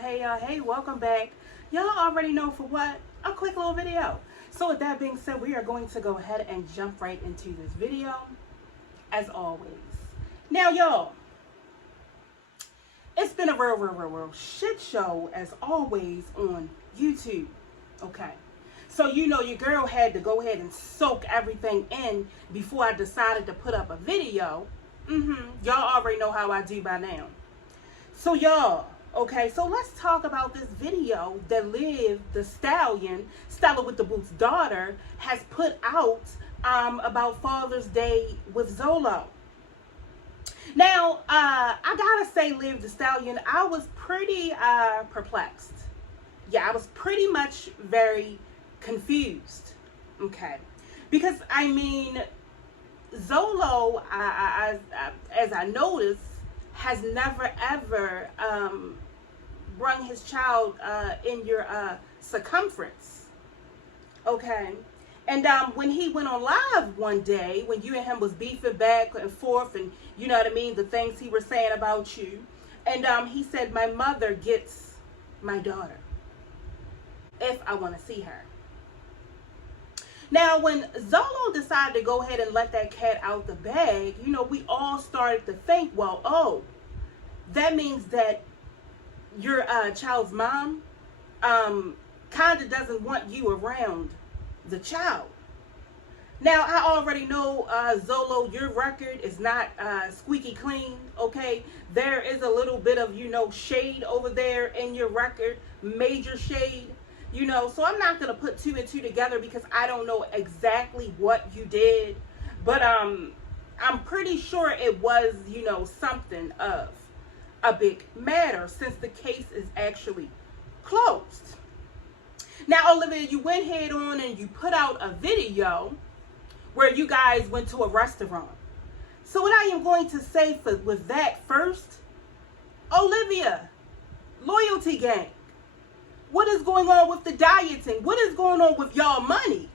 Hey, welcome back. Y'all already know for what? A quick little video. So with that being said, we are going to go ahead and jump right into this video, as always. Now, y'all, it's been a real shit show, as always, on YouTube, okay? So, you know, your girl had to go ahead and soak everything in before I decided to put up a video. Y'all already know how I do by now. So, y'all, okay, so let's talk about this video that Liv, the stallion, Stella with the Boots' daughter, has put out about Father's Day with Zolo. Now, I gotta say, Liv, the stallion, I was pretty perplexed. Yeah, I was pretty much very confused, okay? Because, I mean, Zolo, as I noticed, has never ever rung his child in your circumference, okay? And when he went on live one day, when you and him was beefing back and forth, and you know what I mean, the things he was saying about you, and he said, my mother gets my daughter if I want to see her. Now, when Zolo decided to go ahead and let that cat out the bag, you know, we all started to think, well, oh, that means that your child's mom kind of doesn't want you around the child. Now, I already know, Zolo, your record is not squeaky clean, okay? There is a little bit of, you know, shade over there in your record, major shade. You know, so I'm not going to put two and two together because I don't know exactly what you did. But I'm pretty sure it was, you know, something of a big matter since the case is actually closed. Now, Olivia, you went head on and you put out a video where you guys went to a restaurant. So what I am going to say with that first, Olivia, loyalty gang. What is going on with the dieting? What is going on with y'all money?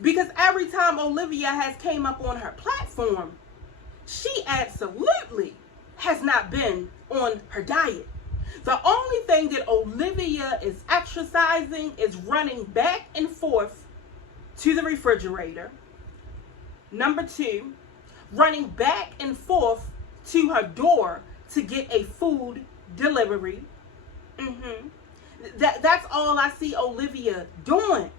Because every time Olivia has came up on her platform, she absolutely has not been on her diet. The only thing that Olivia is exercising is running back and forth to the refrigerator. Number 2, running back and forth to her door to get a food delivery. That's all I see Olivia doing.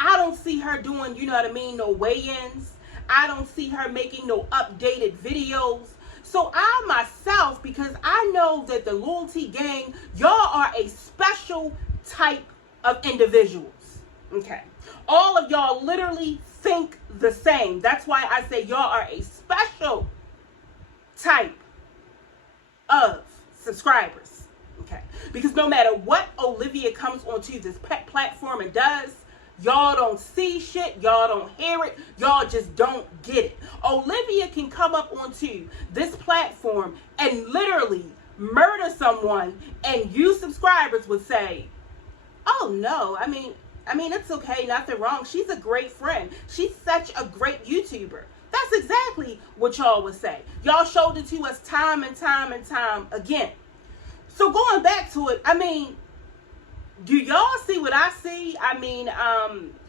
I don't see her doing, you know what I mean, no weigh-ins. I don't see her making no updated videos. So I myself, because I know that the loyalty gang, y'all are a special type of individuals. Okay. All of y'all literally think the same. That's why I say y'all are a special type of subscribers. Okay, because no matter what Olivia comes onto this platform and does, y'all don't see shit, y'all don't hear it, y'all just don't get it. Olivia can come up onto this platform and literally murder someone, and you subscribers would say, oh no, I mean it's okay, nothing wrong, she's a great friend, she's such a great YouTuber. That's exactly what y'all would say. Y'all showed it to us time and time and time again. So going back to it, I mean, do y'all see what I see? I mean,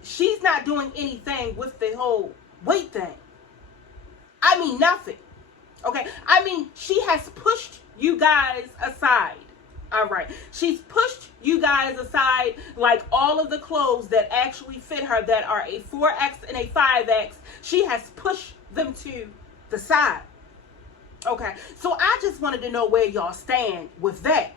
she's not doing anything with the whole weight thing. I mean, nothing. Okay? I mean, she has pushed you guys aside. All right. She's pushed you guys aside, like all of the clothes that actually fit her that are a 4X and a 5X. She has pushed them to the side. Okay, so I just wanted to know where y'all stand with that.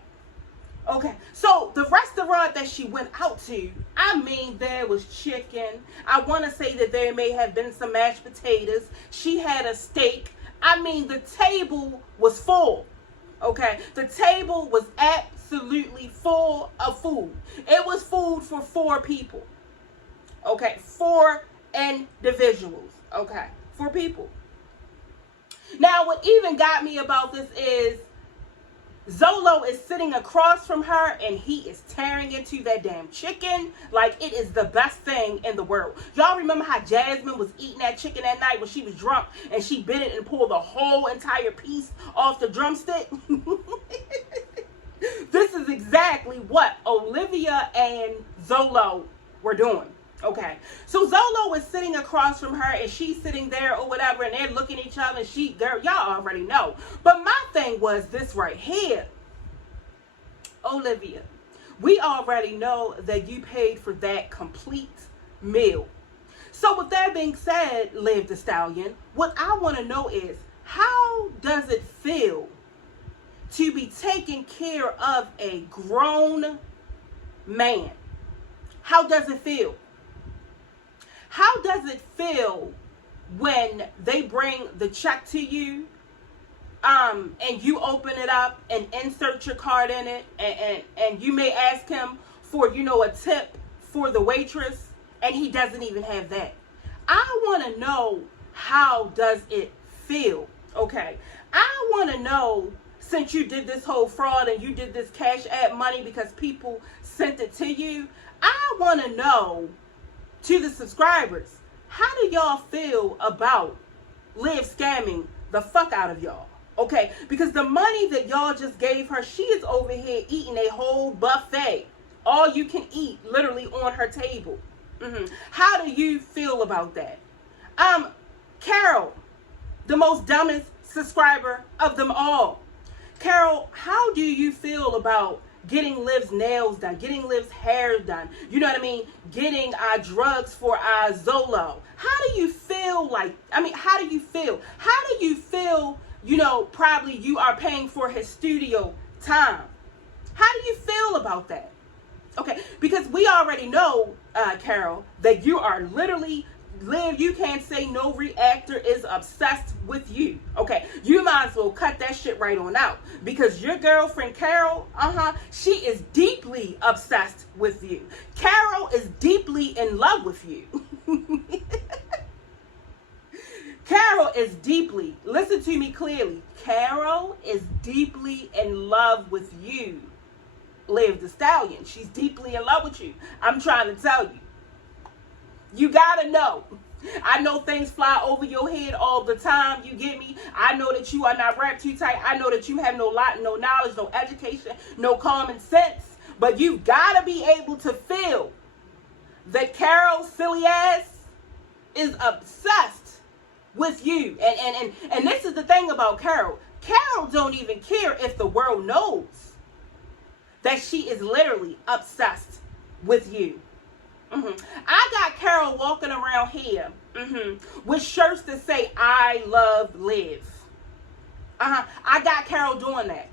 Okay, so the restaurant that she went out to, I mean, there was chicken. I want to say that there may have been some mashed potatoes. She had a steak. I mean, the table was full. Okay, the table was absolutely full of food. It was food for 4 people. Okay, 4 individuals. Okay, 4 people. Now, what even got me about this is Zolo is sitting across from her and he is tearing into that damn chicken like it is the best thing in the world. Y'all remember how Jasmine was eating that chicken that night when she was drunk and she bit it and pulled the whole entire piece off the drumstick? what Olivia and Zolo were doing. Okay, so Zolo was sitting across from her and she's sitting there or whatever, and they're looking at each other, and girl, y'all already know. But my thing was this right here. Olivia, we already know that you paid for that complete meal. So with that being said, Liv the Stallion, what I want to know is, how does it feel to be taking care of a grown man? How does it feel? How does it feel when they bring the check to you, and you open it up and insert your card in it, and you may ask him for, a tip for the waitress, and he doesn't even have that? I want to know, how does it feel? Okay, I want to know, since you did this whole fraud and you did this Cash App money because people sent it to you, I want to know, to the subscribers, how do y'all feel about Liv scamming the fuck out of y'all? Okay, because the money that y'all just gave her, she is over here eating a whole buffet, all you can eat, literally on her table. How do you feel about that? Carol, the most dumbest subscriber of them all. Carol, how do you feel about getting Liv's nails done, getting Liv's hair done? You know what I mean? Getting drugs for Zolo. How do you feel how do you feel? How do you feel, probably you are paying for his studio time? How do you feel about that? Okay, because we already know, Carol, that you are literally, Liv, you can't say no reactor is obsessed with you. Okay, you might as well cut that shit right on out, because your girlfriend Carol, she is deeply obsessed with you. Carol is deeply in love with you. Carol is deeply, listen to me clearly, Carol is deeply in love with you, Liv the Stallion. She's deeply in love with you. I'm trying to tell you. You gotta know. I know things fly over your head all the time. You get me? I know that you are not wrapped too tight. I know that you have no knowledge, no education, no common sense. But you gotta be able to feel that Carol's silly ass is obsessed with you. And this is the thing about Carol. Carol don't even care if the world knows that she is literally obsessed with you. I got Carol walking around here with shirts that say "I love Liv." I got Carol doing that.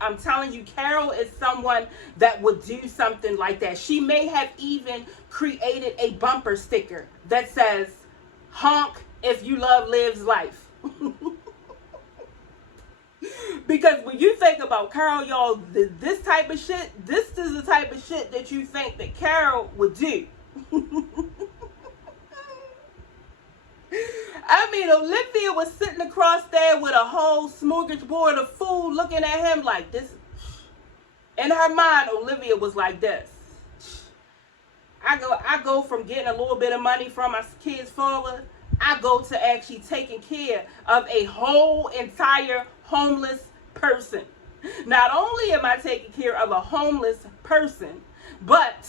I'm telling you, Carol is someone that would do something like that. She may have even created a bumper sticker that says "Honk if you love Liv's life." Because when you think about Carol, y'all, this type of shit, this is the type of shit that you think that Carol would do. I mean, Olivia was sitting across there with a whole smorgasbord of food looking at him like this. In her mind, Olivia was like this. I go from getting a little bit of money from my kid's father, I go to actually taking care of a whole entire homeless person. Not only am I taking care of a homeless person, but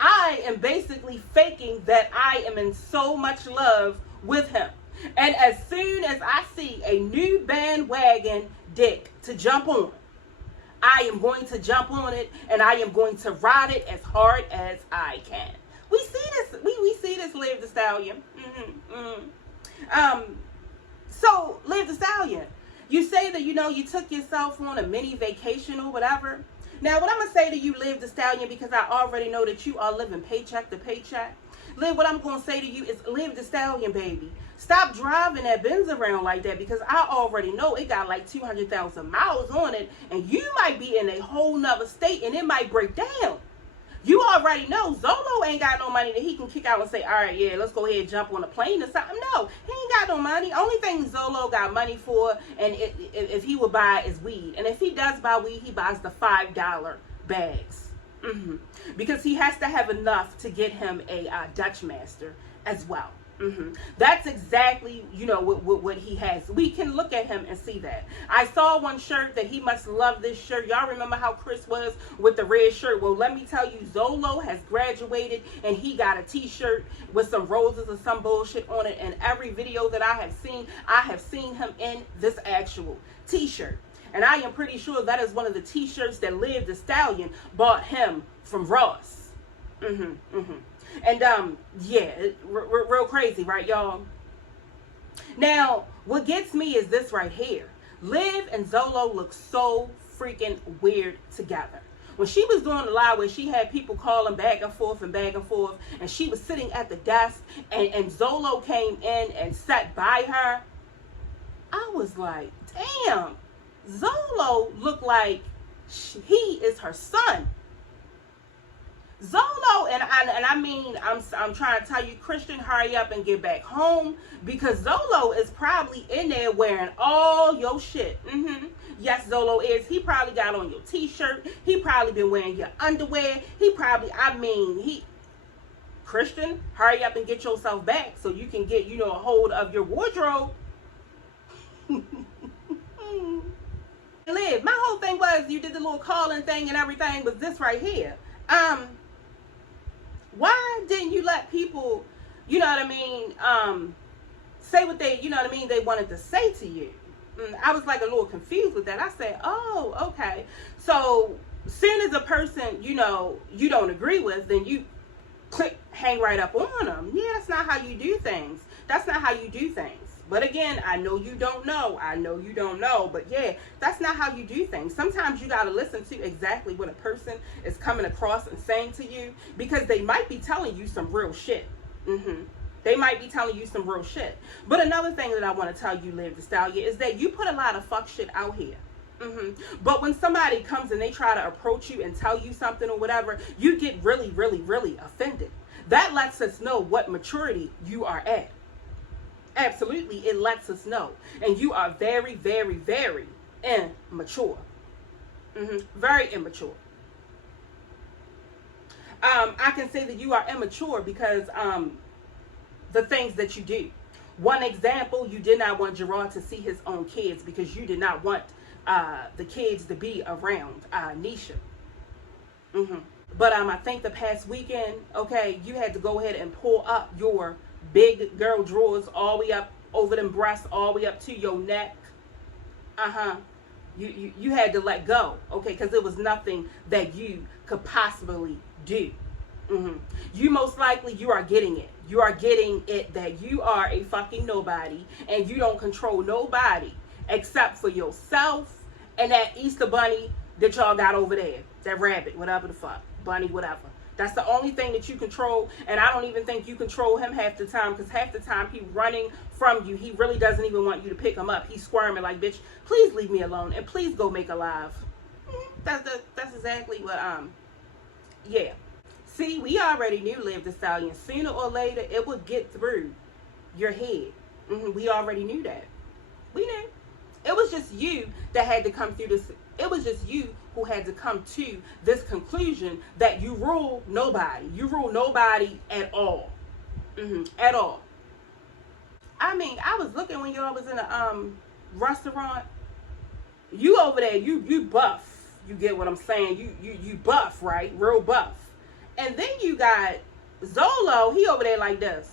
I am basically faking that I am in so much love with him. And as soon as I see a new bandwagon dick to jump on, I am going to jump on it, and I am going to ride it as hard as I can. We see this. We see this, Liv the Stallion. So, Liv the Stallion, you say that, you took yourself on a mini vacation or whatever. Now, what I'm going to say to you, Liv the Stallion, because I already know that you are living paycheck to paycheck. Liv, what I'm going to say to you is, Liv the Stallion, baby, stop driving that Benz around like that, because I already know it got like 200,000 miles on it, and you might be in a whole nother state, and it might break down. You already know Zolo ain't got no money that he can kick out and say, all right, yeah, let's go ahead and jump on a plane or something. No, he ain't got no money. Only thing Zolo got money for, and if he would buy, is weed. And if he does buy weed, he buys the $5 bags. Because he has to have enough to get him a Dutch Master as well. That's exactly, what he has. We can look at him and see that. I saw one shirt that he must love this shirt. Y'all remember how Chris was with the red shirt? Well, let me tell you, Zolo has graduated and he got a t-shirt with some roses or some bullshit on it. And every video that I have seen him in this actual t-shirt. And I am pretty sure that is one of the t-shirts that Liv the Stallion bought him from Ross. And yeah, real crazy, right, y'all? Now, what gets me is this right here. Liv and Zolo look so freaking weird together. When she was doing the live where she had people calling back and forth, and she was sitting at the desk, and Zolo came in and sat by her, I was like, damn, Zolo looked like he is her son. Zolo, and I mean, I'm trying to tell you, Christian, hurry up and get back home, because Zolo is probably in there wearing all your shit. Yes, Zolo is. He probably got on your t-shirt. He probably been wearing your underwear. Christian, hurry up and get yourself back so you can get, a hold of your wardrobe. Liv, my whole thing was, you did the little calling thing and everything, was this right here. Why didn't you let people, say what they, they wanted to say to you? I was like a little confused with that. I said, oh, okay. So soon as a person, you don't agree with, then you hang right up on them. Yeah, that's not how you do things. That's not how you do things. But again, I know you don't know. But yeah, that's not how you do things. Sometimes you got to listen to exactly what a person is coming across and saying to you, because they might be telling you some real shit. They might be telling you some real shit. But another thing that I want to tell you, Liv the Stallion, is that you put a lot of fuck shit out here. But when somebody comes and they try to approach you and tell you something or whatever, you get really, really, really offended. That lets us know what maturity you are at. Absolutely, it lets us know. And you are very, very, very immature. Very immature. I can say that you are immature because the things that you do. One example, you did not want Gerard to see his own kids because you did not want the kids to be around Nisha. But I think the past weekend, okay, you had to go ahead and pull up your big girl drawers all the way up over them breasts, all the way up to your neck. You had to let go, okay, because there was nothing that you could possibly do. You most likely, you are getting it. You are getting it that you are a fucking nobody, and you don't control nobody except for yourself and that Easter bunny that y'all got over there. That rabbit, whatever the fuck. Bunny, whatever. That's the only thing that you control, and I don't even think you control him half the time, because half the time he's running from you. He really doesn't even want you to pick him up. He's squirming like, bitch, please leave me alone, and please go make a live. That's exactly what, yeah. See, we already knew, Liv the Stallion. Sooner or later, it would get through your head. We already knew that. We knew. It was just you that had to come through this. It was just you who had to come to this conclusion that you rule nobody. You rule nobody at all. At all. I mean, I was looking when y'all was in a restaurant. You over there, you buff. You get what I'm saying? You buff, right? Real buff. And then you got Zolo, he over there like this.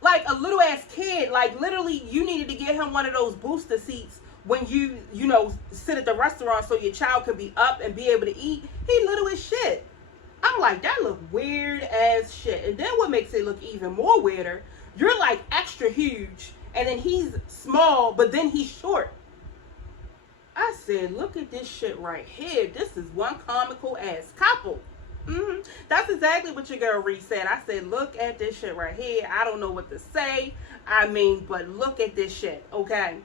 Like a little ass kid. Like literally you needed to get him one of those booster seats when you sit at the restaurant so your child could be up and be able to eat. He little as shit. I'm like, that look weird as shit. And then what makes it look even more weirder, you're like extra huge and then he's small, but then he's short. I said, look at this shit right here. This is one comical ass couple. That's exactly what your girl Reese said. I said, look at this shit right here. I don't know what to say. I mean, but look at this shit, okay?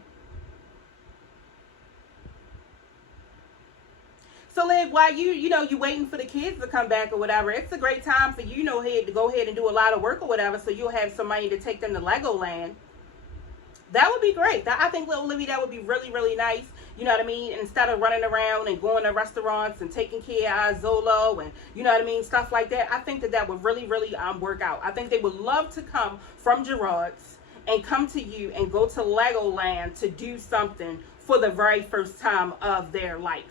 So, Liv, while you waiting for the kids to come back or whatever, it's a great time for you, to go ahead and do a lot of work or whatever, so you'll have some money to take them to Legoland. That would be great. I think, Olivia, that would be really, really nice. You know what I mean? Instead of running around and going to restaurants and taking care of Zolo and, you know what I mean, stuff like that, I think that would really, really work out. I think they would love to come from Gerard's and come to you and go to Legoland to do something for the very first time of their life.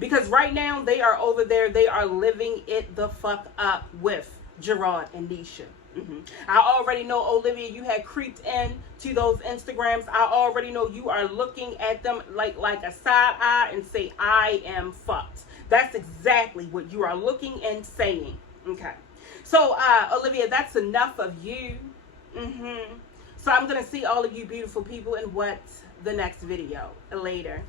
Because right now they are over there, they are living it the fuck up with Gerard and Nisha. I already know, Olivia, you had creeped in to those Instagrams. I already know you are looking at them like a side eye and say, I am fucked. That's exactly what you are looking and saying. Okay. So, Olivia, that's enough of you. So I'm going to see all of you beautiful people in the next video later.